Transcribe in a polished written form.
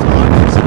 60%